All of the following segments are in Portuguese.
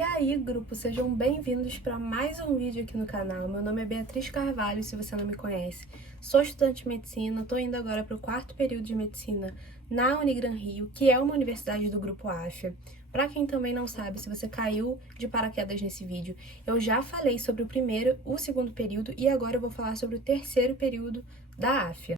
E aí, grupo, sejam bem-vindos para mais um vídeo aqui no canal. Meu nome é Beatriz Carvalho, se você não me conhece. Sou estudante de medicina, estou indo agora para o 4º período de medicina na Unigran Rio, que é uma universidade do grupo AFIA. Para quem também não sabe, se você caiu de paraquedas nesse vídeo, eu já falei sobre o 1º, o 2º período e agora eu vou falar sobre o 3º período da AFIA.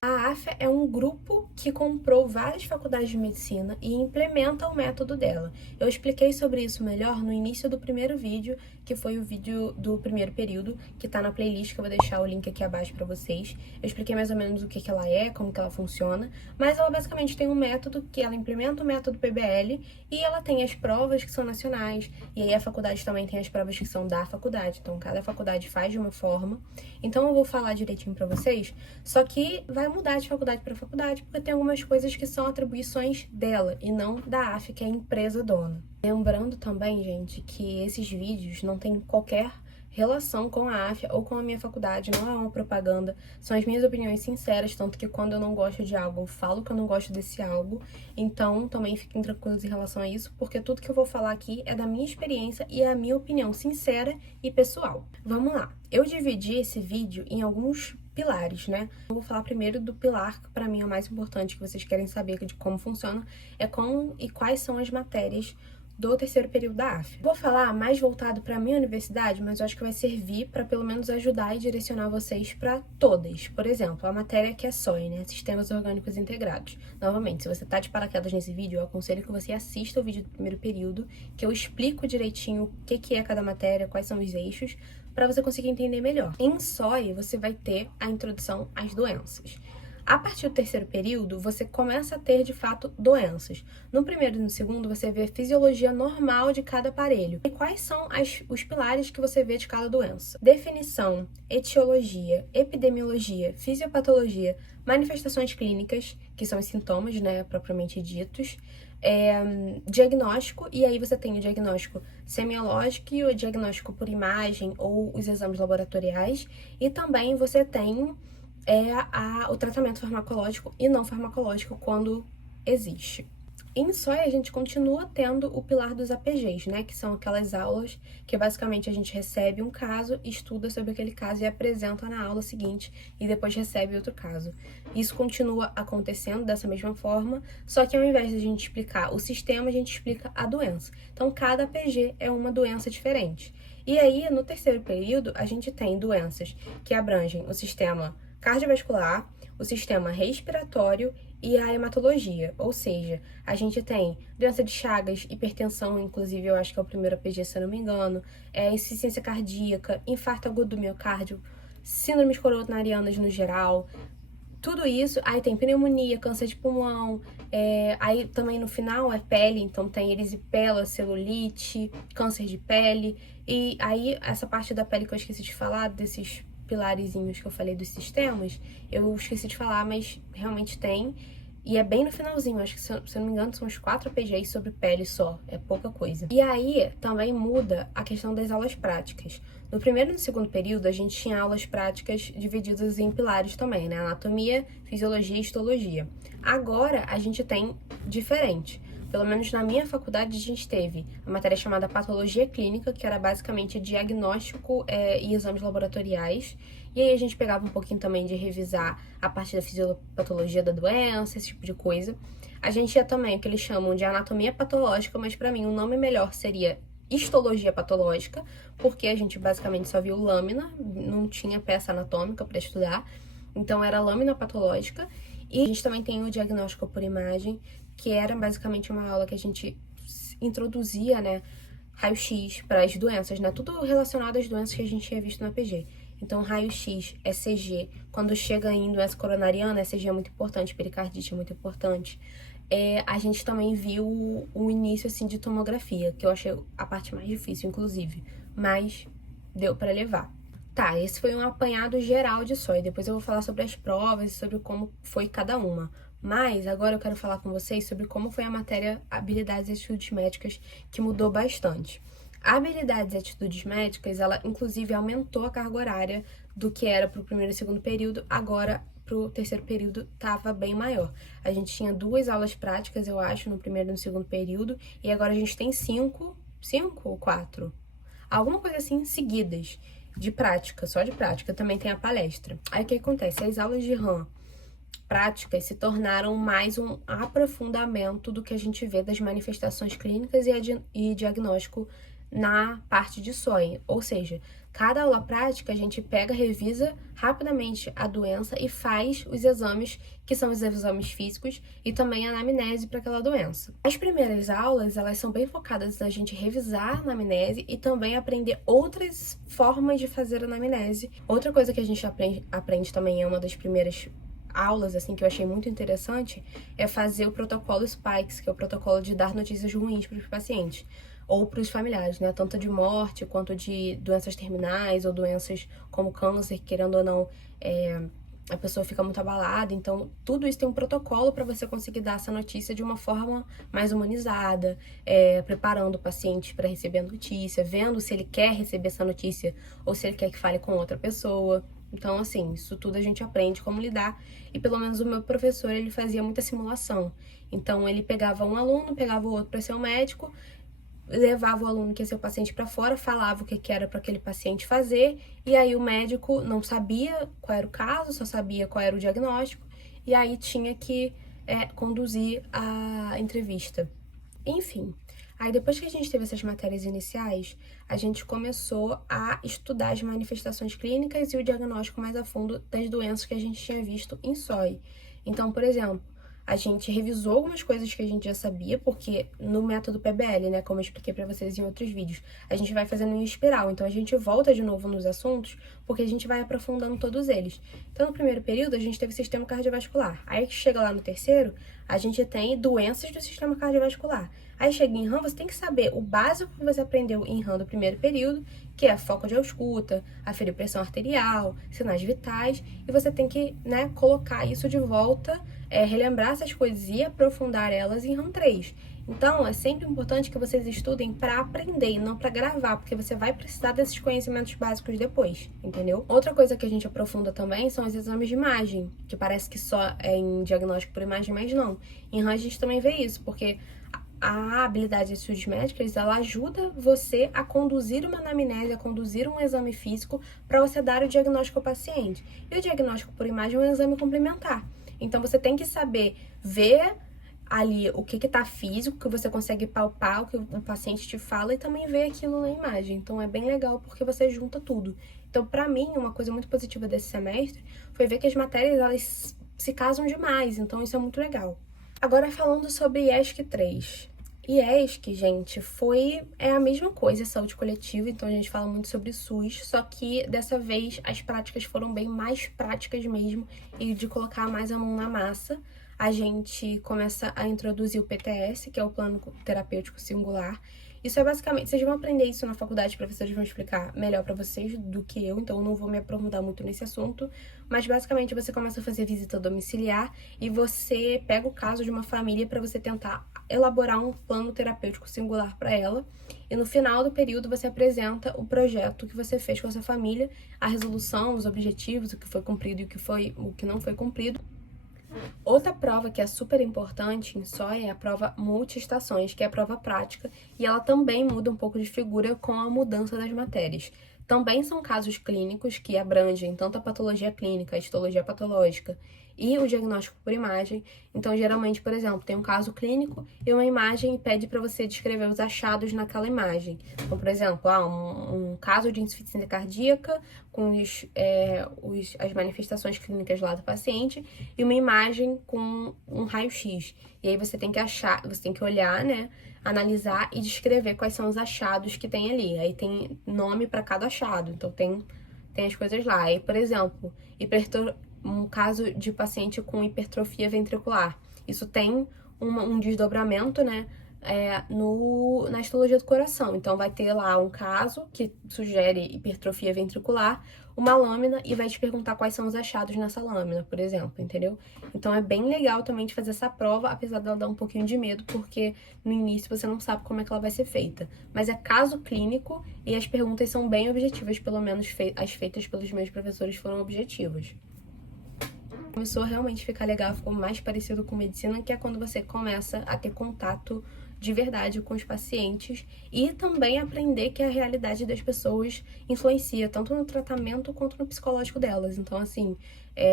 A AFIA é um grupo que comprou várias faculdades de medicina e implementa o método dela. Eu expliquei sobre isso melhor no início do primeiro vídeo, que foi o vídeo do 1º período, que tá na playlist, que eu vou deixar o link aqui abaixo pra vocês. Eu expliquei mais ou menos o que ela é, como que ela funciona, mas ela basicamente tem um método que ela implementa o método PBL e ela tem as provas que são nacionais, e aí a faculdade também tem as provas que são da faculdade, então cada faculdade faz de uma forma. Então eu vou falar direitinho pra vocês, só que vai mudar de faculdade para faculdade, porque tem algumas coisas que são atribuições dela e não da AFIA, que é a empresa dona. Lembrando também, gente, que esses vídeos não tem qualquer relação com a AFIA ou com a minha faculdade, não é uma propaganda, são as minhas opiniões sinceras, tanto que quando eu não gosto de algo, eu falo que eu não gosto desse algo, então também fiquem tranquilos em relação a isso, porque tudo que eu vou falar aqui é da minha experiência e é a minha opinião sincera e pessoal. Vamos lá, eu dividi esse vídeo em alguns pilares, né? Eu vou falar primeiro do pilar que para mim é o mais importante, que vocês querem saber de como funciona, é como e quais são as matérias do 3º período da AFIA. Vou falar mais voltado para a minha universidade, mas eu acho que vai servir para pelo menos ajudar e direcionar vocês para todas. Por exemplo, a matéria que é SOI, né? Sistemas Orgânicos Integrados. Novamente, se você tá de paraquedas nesse vídeo, eu aconselho que você assista o vídeo do 1º período, que eu explico direitinho o que é cada matéria, quais são os eixos, para você conseguir entender melhor. Em SOI, você vai ter a introdução às doenças. A partir do 3º período, você começa a ter, de fato, doenças. No 1º e no 2º, você vê a fisiologia normal de cada aparelho. E quais são os pilares que você vê de cada doença? Definição, etiologia, epidemiologia, fisiopatologia, manifestações clínicas, que são os sintomas, né, propriamente ditos, diagnóstico, e aí você tem o diagnóstico semiológico e o diagnóstico por imagem ou os exames laboratoriais, e também você tem o tratamento farmacológico e não farmacológico quando existe. Em SOI, a gente continua tendo o pilar dos APGs, né? Que são aquelas aulas que basicamente a gente recebe um caso, estuda sobre aquele caso e apresenta na aula seguinte e depois recebe outro caso. Isso continua acontecendo dessa mesma forma, só que ao invés de a gente explicar o sistema, a gente explica a doença. Então, cada APG é uma doença diferente. E aí, no 3º período, a gente tem doenças que abrangem o sistema cardiovascular, o sistema respiratório e a hematologia, ou seja, a gente tem doença de Chagas, hipertensão, inclusive eu acho que é o primeiro APG, se eu não me engano, insuficiência cardíaca, infarto agudo do miocárdio, síndromes coronarianas no geral, tudo isso. Aí tem pneumonia, câncer de pulmão, aí também no final é pele, então tem erisipela, celulite, câncer de pele, e aí essa parte da pele que eu esqueci de falar, desses pilarezinhos que eu falei dos sistemas, eu esqueci de falar, mas realmente tem, e é bem no finalzinho, acho que se eu não me engano são uns 4 APGs sobre pele só, é pouca coisa. E aí também muda a questão das aulas práticas. No 1º e no 2º período a gente tinha aulas práticas divididas em pilares também, né? Anatomia, fisiologia e histologia. Agora a gente tem diferente. Pelo menos na minha faculdade, a gente teve a matéria chamada Patologia Clínica, que era basicamente diagnóstico e exames laboratoriais. E aí a gente pegava um pouquinho também de revisar a parte da fisiopatologia da doença, esse tipo de coisa. A gente tinha também o que eles chamam de anatomia patológica, mas para mim o nome melhor seria histologia patológica, porque a gente basicamente só viu lâmina, não tinha peça anatômica para estudar. Então era lâmina patológica. E a gente também tem o diagnóstico por imagem, que era basicamente uma aula que a gente introduzia, né, raio-x para as doenças, né, tudo relacionado às doenças que a gente tinha visto no APG. Então, raio-x, ECG, quando chega em doença coronariana, ECG é muito importante, pericardite é muito importante. A gente também viu o início, assim, de tomografia, que eu achei a parte mais difícil, inclusive, mas deu para levar. Tá, esse foi um apanhado geral de SOI. Depois eu vou falar sobre as provas e sobre como foi cada uma. Mas agora eu quero falar com vocês sobre como foi a matéria Habilidades e Atitudes Médicas, que mudou bastante. A Habilidades e Atitudes Médicas, ela inclusive aumentou a carga horária do que era pro primeiro e segundo período, agora pro terceiro período tava bem maior. A gente tinha 2 aulas práticas, eu acho, no primeiro e no segundo período, e agora a gente tem 5 ou 4? Alguma coisa assim, seguidas, de prática, só de prática. Também tem a palestra. Aí o que acontece? As aulas de RAM práticas se tornaram mais um aprofundamento do que a gente vê das manifestações clínicas e diagnóstico na parte de SOI. Ou seja, cada aula prática a gente pega, revisa rapidamente a doença e faz os exames, que são os exames físicos, e também a anamnese para aquela doença. As primeiras aulas, elas são bem focadas na gente revisar a anamnese e também aprender outras formas de fazer a anamnese. Outra coisa que a gente aprende também, é uma das primeiras aulas, assim, que eu achei muito interessante, é fazer o protocolo SPIKES, que é o protocolo de dar notícias ruins para os pacientes, ou para os familiares, né? Tanto de morte, quanto de doenças terminais, ou doenças como câncer, querendo ou não, a pessoa fica muito abalada. Então, tudo isso tem um protocolo para você conseguir dar essa notícia de uma forma mais humanizada, preparando o paciente para receber a notícia, vendo se ele quer receber essa notícia ou se ele quer que fale com outra pessoa. Então, assim, isso tudo a gente aprende como lidar. E pelo menos o meu professor, ele fazia muita simulação. Então, ele pegava um aluno, pegava o outro para ser o médico, levava o aluno que ia ser o paciente para fora, falava o que era para aquele paciente fazer, e aí o médico não sabia qual era o caso, só sabia qual era o diagnóstico, e aí tinha que conduzir a entrevista. Enfim, aí depois que a gente teve essas matérias iniciais, a gente começou a estudar as manifestações clínicas e o diagnóstico mais a fundo das doenças que a gente tinha visto em SOI. Então, por exemplo, a gente revisou algumas coisas que a gente já sabia, porque no método PBL, né, como eu expliquei pra vocês em outros vídeos, a gente vai fazendo em espiral, então a gente volta de novo nos assuntos, porque a gente vai aprofundando todos eles. Então, no primeiro período, a gente teve sistema cardiovascular. Aí, que chega lá no terceiro, a gente tem doenças do sistema cardiovascular. Aí chega em RAM, você tem que saber o básico que você aprendeu em RAM do primeiro período, que é foco de ausculta, aferir pressão arterial, sinais vitais, e você tem que, né, colocar isso de volta, relembrar essas coisas e aprofundar elas em RAM 3. Então, é sempre importante que vocês estudem para aprender e não para gravar, porque você vai precisar desses conhecimentos básicos depois, entendeu? Outra coisa que a gente aprofunda também são os exames de imagem, que parece que só é em diagnóstico por imagem, mas não. Em RAM a gente também vê isso, porque a habilidade de estudos médicos, ela ajuda você a conduzir uma anamnese, a conduzir um exame físico para você dar o diagnóstico ao paciente. E o diagnóstico por imagem é um exame complementar. Então, você tem que saber ver ali o que tá físico, que você consegue palpar, o que o paciente te fala, e também ver aquilo na imagem. Então, é bem legal porque você junta tudo. Então, para mim, uma coisa muito positiva desse semestre foi ver que as matérias, elas se casam demais. Então, isso é muito legal. Agora, falando sobre IESC 3. IESC, gente, é a mesma coisa, saúde coletiva, então a gente fala muito sobre SUS, só que dessa vez as práticas foram bem mais práticas mesmo, e de colocar mais a mão na massa. A gente começa a introduzir o PTS, que é o Plano Terapêutico Singular. Isso é basicamente, vocês vão aprender isso na faculdade, os professores vão explicar melhor pra vocês do que eu, então eu não vou me aprofundar muito nesse assunto, mas basicamente você começa a fazer visita domiciliar e você pega o caso de uma família para você tentar elaborar um plano terapêutico singular para ela, e no final do período você apresenta o projeto que você fez com essa família, a resolução, os objetivos, o que foi cumprido e o que não foi cumprido. Outra prova que é super importante em SOI é a prova multi-estações, que é a prova prática, e ela também muda um pouco de figura com a mudança das matérias. Também são casos clínicos que abrangem tanto a patologia clínica, a histologia patológica e o diagnóstico por imagem. Então, geralmente, por exemplo, tem um caso clínico e uma imagem e pede para você descrever os achados naquela imagem. Então, por exemplo, um caso de insuficiência cardíaca com as manifestações clínicas lá do paciente e uma imagem com um raio-x. E aí você tem que olhar, né, analisar e descrever quais são os achados que tem ali. Aí tem nome para cada achado, então tem as coisas lá. Aí, por exemplo, um caso de paciente com hipertrofia ventricular. Isso tem um desdobramento, né, na histologia do coração. Então, vai ter lá um caso que sugere hipertrofia ventricular, uma lâmina, e vai te perguntar quais são os achados nessa lâmina, por exemplo, entendeu? Então, é bem legal também de fazer essa prova, apesar dela dar um pouquinho de medo, porque no início você não sabe como é que ela vai ser feita. Mas é caso clínico e as perguntas são bem objetivas, pelo menos as feitas pelos meus professores foram objetivas. Começou a realmente ficar legal, ficou mais parecido com medicina, que é quando você começa a ter contato de verdade com os pacientes e também aprender que a realidade das pessoas influencia tanto no tratamento quanto no psicológico delas. Então, assim,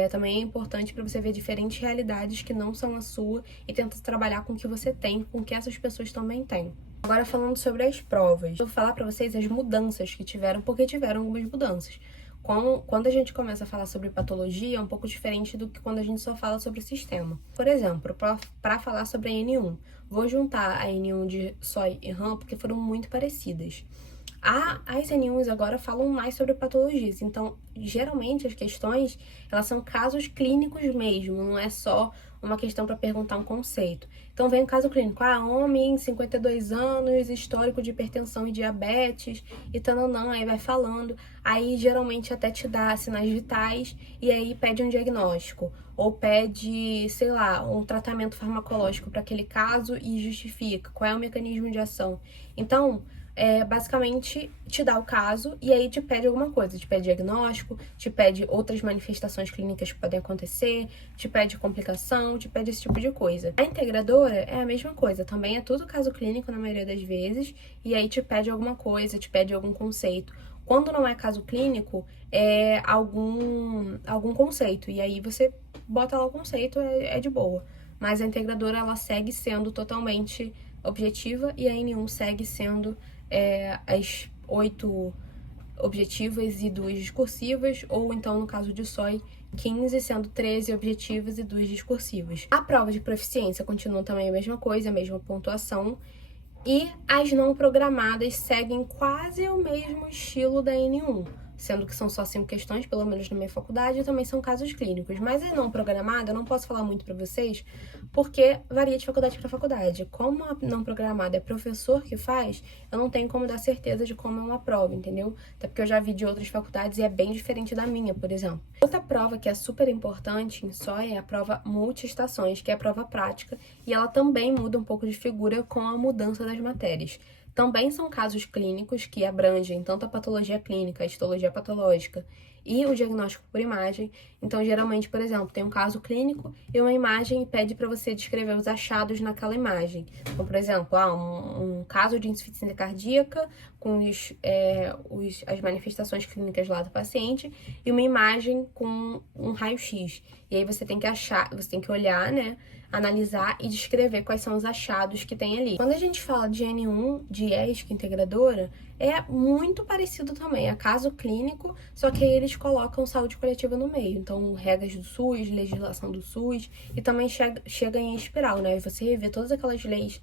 também é importante para você ver diferentes realidades que não são a sua e tentar trabalhar com o que você tem, com o que essas pessoas também têm. Agora, falando sobre as provas, eu vou falar para vocês as mudanças que tiveram, porque tiveram algumas mudanças. Quando a gente começa a falar sobre patologia, é um pouco diferente do que quando a gente só fala sobre o sistema. Por exemplo, para falar sobre a N1, vou juntar a N1 de SOI e RAM porque foram muito parecidas. As N1s agora falam mais sobre patologias, então, geralmente, as questões, elas são casos clínicos mesmo, não é só uma questão para perguntar um conceito. Então, vem um caso clínico, homem, 52 anos, histórico de hipertensão e diabetes, e tananã, aí vai falando, aí geralmente até te dá sinais vitais, e aí pede um diagnóstico, ou pede, sei lá, um tratamento farmacológico para aquele caso e justifica qual é o mecanismo de ação. Então, basicamente te dá o caso e aí te pede alguma coisa, te pede diagnóstico, te pede outras manifestações clínicas que podem acontecer, te pede complicação, te pede esse tipo de coisa. A integradora é a mesma coisa, também é tudo caso clínico na maioria das vezes, e aí te pede alguma coisa, te pede algum conceito. Quando não é caso clínico, é algum conceito, e aí você bota lá o conceito, é de boa. Mas a integradora, ela segue sendo totalmente objetiva e a N1 segue sendo as 8 objetivas e 2 discursivas, ou então, no caso de SOI, 15, sendo 13 objetivas e 2 discursivas. A prova de proficiência continua também a mesma coisa, a mesma pontuação, e as não programadas seguem quase o mesmo estilo da N1, sendo que são só 5 questões, pelo menos na minha faculdade, e também são casos clínicos. Mas a não programada, eu não posso falar muito para vocês, porque varia de faculdade para faculdade. Como a não programada é professor que faz, eu não tenho como dar certeza de como é uma prova, entendeu? Até porque eu já vi de outras faculdades e é bem diferente da minha, por exemplo. Outra prova que é super importante em SOI é a prova multi-estações, que é a prova prática, e ela também muda um pouco de figura com a mudança das matérias. Também são casos clínicos que abrangem tanto a patologia clínica, a histologia patológica e o diagnóstico por imagem. Então, geralmente, por exemplo, tem um caso clínico e uma imagem e pede para você descrever os achados naquela imagem. Então, por exemplo, um caso de insuficiência cardíaca com as manifestações clínicas lá do paciente e uma imagem com um raio-x. E aí você tem que olhar, né, analisar e descrever quais são os achados que tem ali. Quando a gente fala de N1, de ESC integradora, é muito parecido também, é caso clínico, só que aí eles colocam saúde coletiva no meio. Então, regras do SUS, legislação do SUS, e também chega em espiral, né? Você revê todas aquelas leis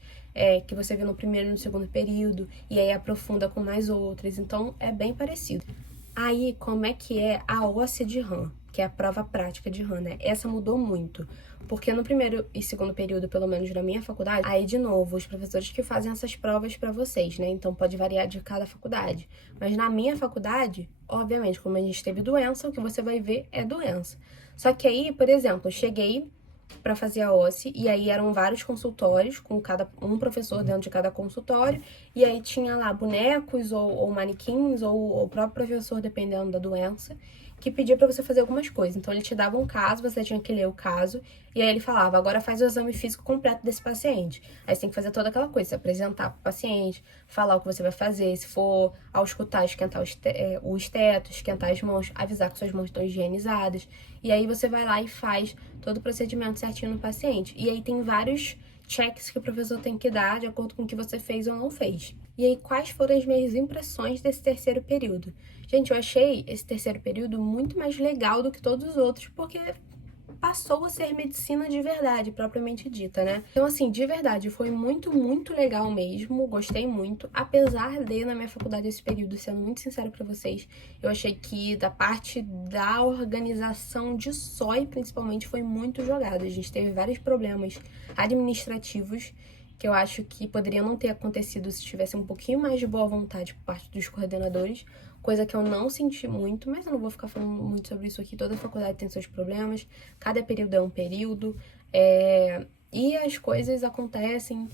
que você vê no primeiro e no segundo período, e aí aprofunda com mais outras, então é bem parecido. Aí, como é que é a OSCE de RAM, que é a prova prática de RAM, né? Essa mudou muito, porque no primeiro e segundo período, pelo menos na minha faculdade, aí, de novo, os professores que fazem essas provas para vocês, né? Então, pode variar de cada faculdade. Mas na minha faculdade, obviamente, como a gente teve doença, o que você vai ver é doença. Só que aí, por exemplo, eu cheguei para fazer a OSCE, e aí eram vários consultórios, com um professor dentro de cada consultório, e aí tinha lá bonecos ou manequins, ou o próprio professor, dependendo da doença, que pedia para você fazer algumas coisas. Então, ele te dava um caso, você tinha que ler o caso, e aí ele falava, agora faz o exame físico completo desse paciente. Aí você tem que fazer toda aquela coisa, se apresentar para o paciente, falar o que você vai fazer, se for ao escutar, esquentar o esteto, esquentar as mãos, avisar que suas mãos estão higienizadas, e aí você vai lá e faz todo o procedimento certinho no paciente. E aí tem vários checks que o professor tem que dar de acordo com o que você fez ou não fez. E aí, quais foram as minhas impressões desse terceiro período? Gente, eu achei esse terceiro período muito mais legal do que todos os outros, porque passou a ser medicina de verdade, propriamente dita, né? Então, assim, de verdade, foi muito, muito legal mesmo, gostei muito, apesar de, na minha faculdade, esse período, sendo muito sincero pra vocês, eu achei que da parte da organização de SOI, principalmente, foi muito jogado. A gente teve vários problemas administrativos que eu acho que poderia não ter acontecido se tivesse um pouquinho mais de boa vontade por parte dos coordenadores, coisa que eu não senti muito, mas eu não vou ficar falando muito sobre isso aqui. Toda faculdade tem seus problemas, cada período é um período, e as coisas acontecem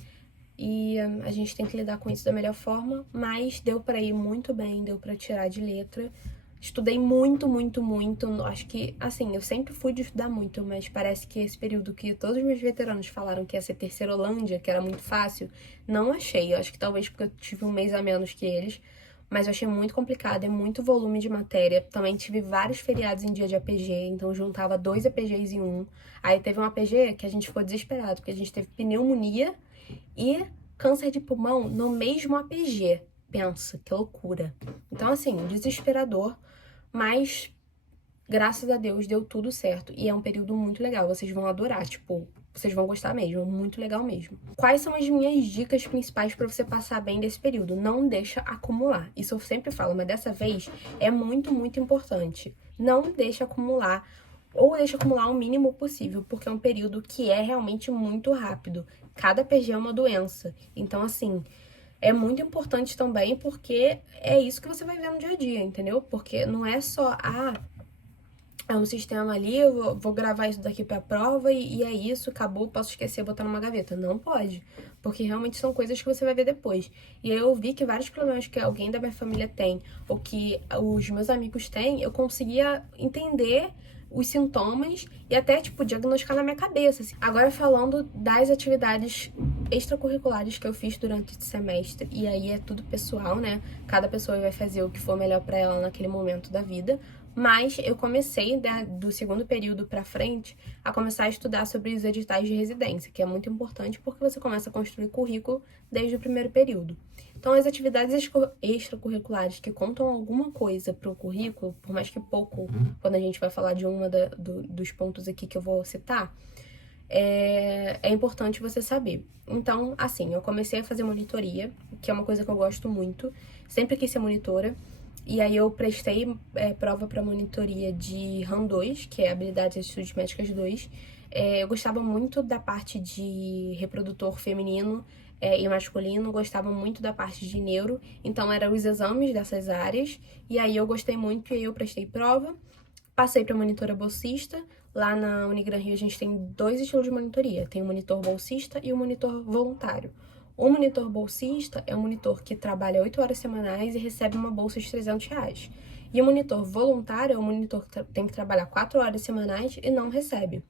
e a gente tem que lidar com isso da melhor forma, mas deu pra ir muito bem, deu pra tirar de letra. Estudei muito, muito, muito. Acho que, assim, eu sempre fui de estudar muito, mas parece que esse período que todos os meus veteranos falaram que ia ser Terceirolândia, que era muito fácil, não achei. Eu acho que talvez porque eu tive um mês a menos que eles, mas eu achei muito complicado, é muito volume de matéria. Também tive vários feriados em dia de APG, então juntava 2 APGs em um. Aí teve um APG que a gente ficou desesperado, porque a gente teve pneumonia e câncer de pulmão no mesmo APG. Pensa, que loucura. Então, assim, desesperador, mas graças a Deus deu tudo certo. E é um período muito legal, vocês vão adorar, tipo, vocês vão gostar mesmo, muito legal mesmo. Quais são as minhas dicas principais para você passar bem desse período? Não deixa acumular. Isso eu sempre falo, mas dessa vez é muito, muito importante. Não deixa acumular ou deixa acumular o mínimo possível, porque é um período que é realmente muito rápido. Cada PG é uma doença. Então, assim, é muito importante também porque é isso que você vai ver no dia a dia, entendeu? Porque não é só, é um sistema ali, eu vou gravar isso daqui pra prova e é isso, acabou, posso esquecer, botar numa gaveta. Não pode, porque realmente são coisas que você vai ver depois. E aí eu vi que vários problemas que alguém da minha família tem, ou que os meus amigos têm, eu conseguia entender os sintomas e até, tipo, diagnosticar na minha cabeça, assim. Agora falando das atividades extracurriculares que eu fiz durante esse semestre, e aí é tudo pessoal, né? Cada pessoa vai fazer o que for melhor pra ela naquele momento da vida. Mas eu comecei, do segundo período pra frente, a começar a estudar sobre os editais de residência, que é muito importante porque você começa a construir currículo desde o primeiro período. Então, as atividades extracurriculares que contam alguma coisa para o currículo, por mais que pouco, quando a gente vai falar de uma dos pontos aqui que eu vou citar, é importante você saber. Então, assim, eu comecei a fazer monitoria, que é uma coisa que eu gosto muito, sempre quis ser monitora. E aí eu prestei prova para monitoria de RAM 2, que é Habilidades e Atitudes Médicas 2. Eu gostava muito da parte de reprodutor feminino e masculino, gostava muito da parte de neuro, então eram os exames dessas áreas. E aí eu gostei muito e aí eu prestei prova, passei para monitora bolsista. Lá na Unigran Rio a gente tem 2 estilos de monitoria, tem o monitor bolsista e o monitor voluntário. O monitor bolsista é um monitor que trabalha 8 horas semanais e recebe uma bolsa de R$ 300. E o monitor voluntário é um monitor que tem que trabalhar 4 horas semanais e não recebe.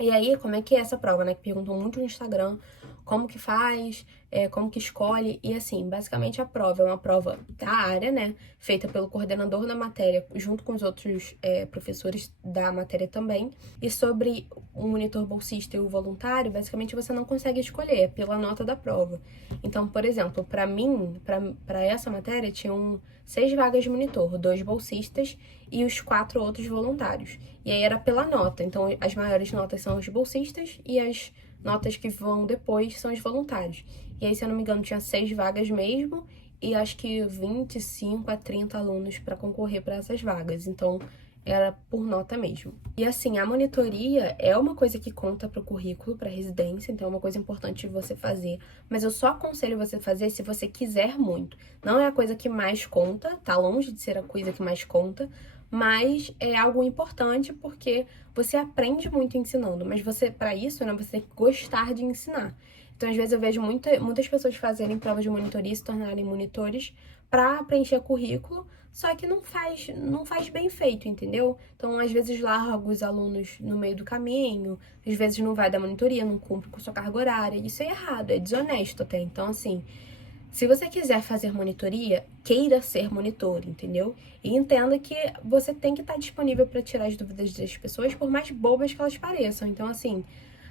E aí, como é que é essa prova, né? Que perguntam muito no Instagram como que faz, como que escolhe. E assim, basicamente a prova é uma prova da área, né? Feita pelo coordenador da matéria, junto com os outros professores da matéria também. E sobre o monitor bolsista e o voluntário, basicamente você não consegue escolher, é pela nota da prova. Então, por exemplo, para mim, para essa matéria, tinham 6 vagas de monitor, 2 bolsistas e os 4 outros voluntários. E aí era pela nota, então as maiores notas são os bolsistas e as notas que vão depois são os voluntários. E aí, se eu não me engano, tinha 6 vagas mesmo e acho que 25 a 30 alunos para concorrer para essas vagas. Então, era por nota mesmo. E assim, a monitoria é uma coisa que conta para o currículo, para residência, então é uma coisa importante de você fazer, mas eu só aconselho você fazer se você quiser muito. Não é a coisa que mais conta, tá longe de ser a coisa que mais conta, mas é algo importante porque você aprende muito ensinando, mas você, para isso, né, você tem que gostar de ensinar. Então, às vezes eu vejo muitas pessoas fazerem provas de monitoria e se tornarem monitores para preencher currículo, só que não faz bem feito, entendeu? Então, às vezes larga os alunos no meio do caminho, às vezes não vai dar monitoria, não cumpre com sua carga horária. Isso é errado, é desonesto até. Então, assim, se você quiser fazer monitoria, queira ser monitor, entendeu? E entenda que você tem que estar disponível para tirar as dúvidas das pessoas, por mais bobas que elas pareçam. Então, assim,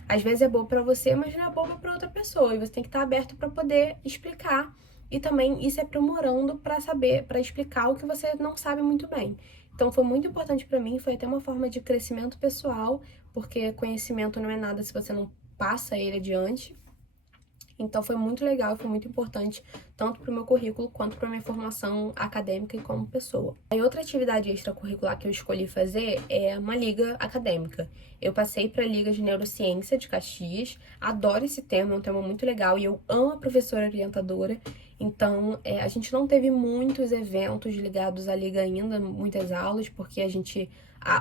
às vezes é bobo para você, mas não é bobo para outra pessoa. E você tem que estar aberto para poder explicar e também ir se aprimorando para saber, para explicar o que você não sabe muito bem. Então, foi muito importante para mim, foi até uma forma de crescimento pessoal, porque conhecimento não é nada se você não passa ele adiante. Então foi muito legal, foi muito importante, tanto para o meu currículo quanto para minha formação acadêmica e como pessoa. A outra atividade extracurricular que eu escolhi fazer é uma liga acadêmica. Eu passei para a Liga de Neurociência de Caxias, adoro esse tema, é um tema muito legal e eu amo a professora orientadora. Então, a gente não teve muitos eventos ligados à liga ainda, muitas aulas, porque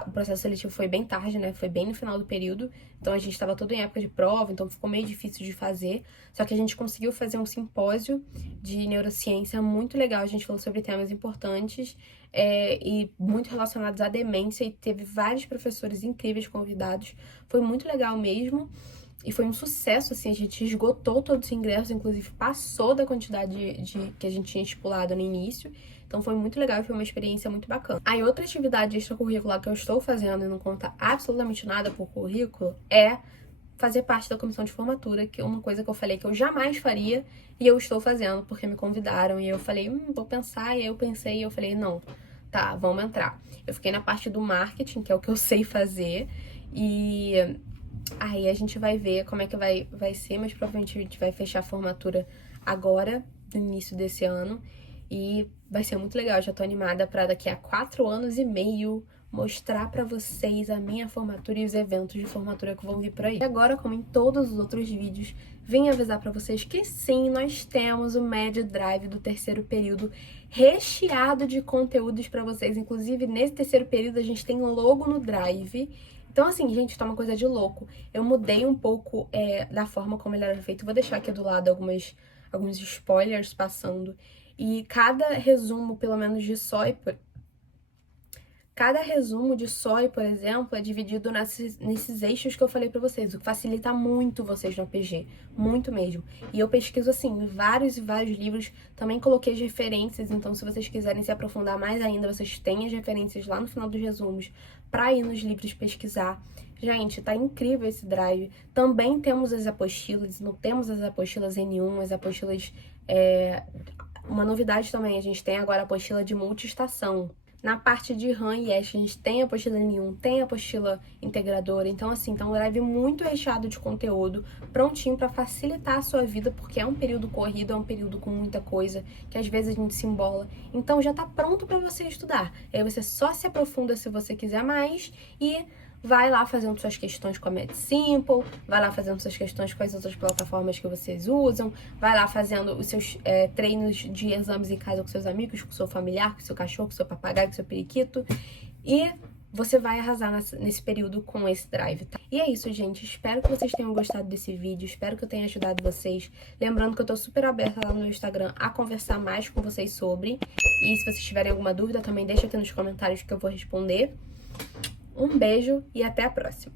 o processo seletivo foi bem tarde, né? Foi bem no final do período. Então, a gente estava todo em época de prova, então ficou meio difícil de fazer. Só que a gente conseguiu fazer um simpósio de neurociência muito legal. A gente falou sobre temas importantes e muito relacionados à demência e teve vários professores incríveis convidados. Foi muito legal mesmo. E foi um sucesso, assim, a gente esgotou todos os ingressos, inclusive passou da quantidade que a gente tinha estipulado no início. Então foi muito legal e foi uma experiência muito bacana. Aí outra atividade extracurricular que eu estou fazendo e não conta absolutamente nada por currículo é fazer parte da comissão de formatura, que é uma coisa que eu falei que eu jamais faria e eu estou fazendo porque me convidaram. E eu falei, vou pensar, e aí eu pensei e eu falei, não, tá, vamos entrar. Eu fiquei na parte do marketing, que é o que eu sei fazer, e aí a gente vai ver como é que vai ser, mas provavelmente a gente vai fechar a formatura agora, no início desse ano. E vai ser muito legal, já tô animada pra daqui a 4 anos e meio mostrar pra vocês a minha formatura e os eventos de formatura que vão vir por aí. E agora, como em todos os outros vídeos, vim avisar pra vocês que sim, nós temos o Médio Drive do terceiro período recheado de conteúdos pra vocês. Inclusive, nesse terceiro período, a gente tem logo no Drive. Então, assim, gente, tá uma coisa de louco. Eu mudei um pouco da forma como ele era feito. Vou deixar aqui do lado alguns spoilers passando. E cada resumo, pelo menos de SOI, por exemplo, é dividido nesses eixos que eu falei pra vocês, o que facilita muito vocês no APG, muito mesmo. E eu pesquiso, assim, vários e vários livros, também coloquei as referências, então se vocês quiserem se aprofundar mais ainda, vocês têm as referências lá no final dos resumos pra ir nos livros pesquisar. Gente, tá incrível esse drive. Também temos as apostilas, não temos as apostilas N1, as apostilas... Uma novidade também, a gente tem agora a apostila de multiestação. Na parte de RAM e ESH, a gente tem a apostila N1, tem a apostila integradora. Então, assim, tá um drive muito recheado de conteúdo, prontinho pra facilitar a sua vida, porque é um período corrido, é um período com muita coisa, que às vezes a gente se embola. Então, já tá pronto pra você estudar. Aí você só se aprofunda se você quiser mais e vai lá fazendo suas questões com a MedSimple, vai lá fazendo suas questões com as outras plataformas que vocês usam, vai lá fazendo os seus treinos de exames em casa com seus amigos, com seu familiar, com seu cachorro, com seu papagaio, com seu periquito, e você vai arrasar nesse período com esse drive, tá? E é isso, gente. Espero que vocês tenham gostado desse vídeo, espero que eu tenha ajudado vocês. Lembrando que eu tô super aberta lá no meu Instagram a conversar mais com vocês sobre. E se vocês tiverem alguma dúvida, também deixa aqui nos comentários que eu vou responder. Um beijo e até a próxima!